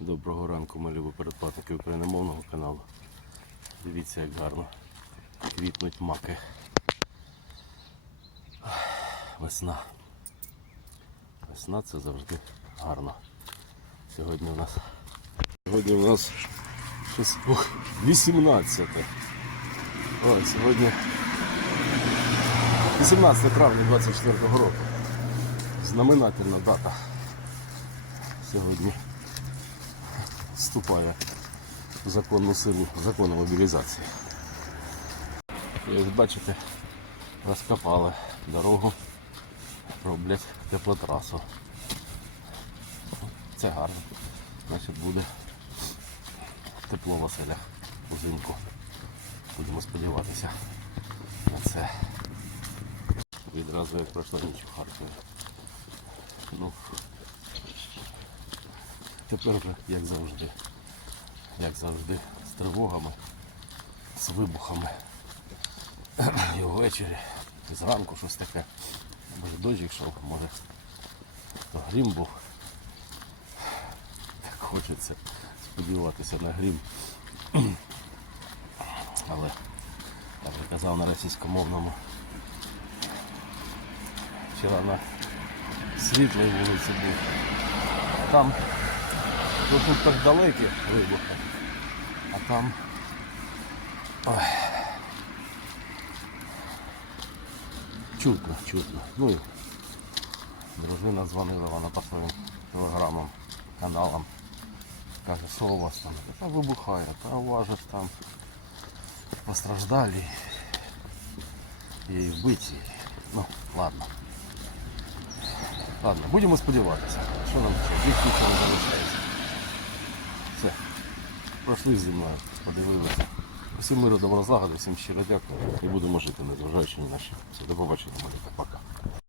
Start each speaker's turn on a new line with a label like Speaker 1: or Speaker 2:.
Speaker 1: Доброго ранку, мої любі передплатники україномовного каналу. Дивіться, як гарно квітнуть маки. Весна. Весна це завжди гарно. Сьогодні у нас. Сьогодні у нас щось, ух, 18. Ой, сьогодні 18 травня 24 року. Знаменательна дата. Сьогодні вступає в законну силу закону мобілізації. Ось бачите, розкопали дорогу, роблять теплотрасу. Це гарно. Значить буде тепло в оселях взимку. Будемо сподіватися на це. Відразу як пройшла ніч в Харкові. Ну, тепер як завжди. Як завжди, з тривогами, з вибухами. І ввечері, і зранку щось таке. Може дощ йшов, може то грім був. Так хочеться сподіватися на грім. Але, як я казав на російськомовному, вчора на світлій вулиці був. Там то тут так далекі вибухи, а там ой, чутно, чутно. Ну і дружина дзвонила, вона по своїм телеграмам, каналам. Каже, що у вас там? Та вибухає, та у вас же ж там постраждалі і вбиті. Ну, ладно. Ладно, будемо сподіватися. Що нам ще? Більш нічого не залишається. Пройшли зі мною, подивилися. Усім миру, добро злагоди, всім щиро дякую. І будемо жити, незважаючи на наші. Все, до побачення, малюка. Пока.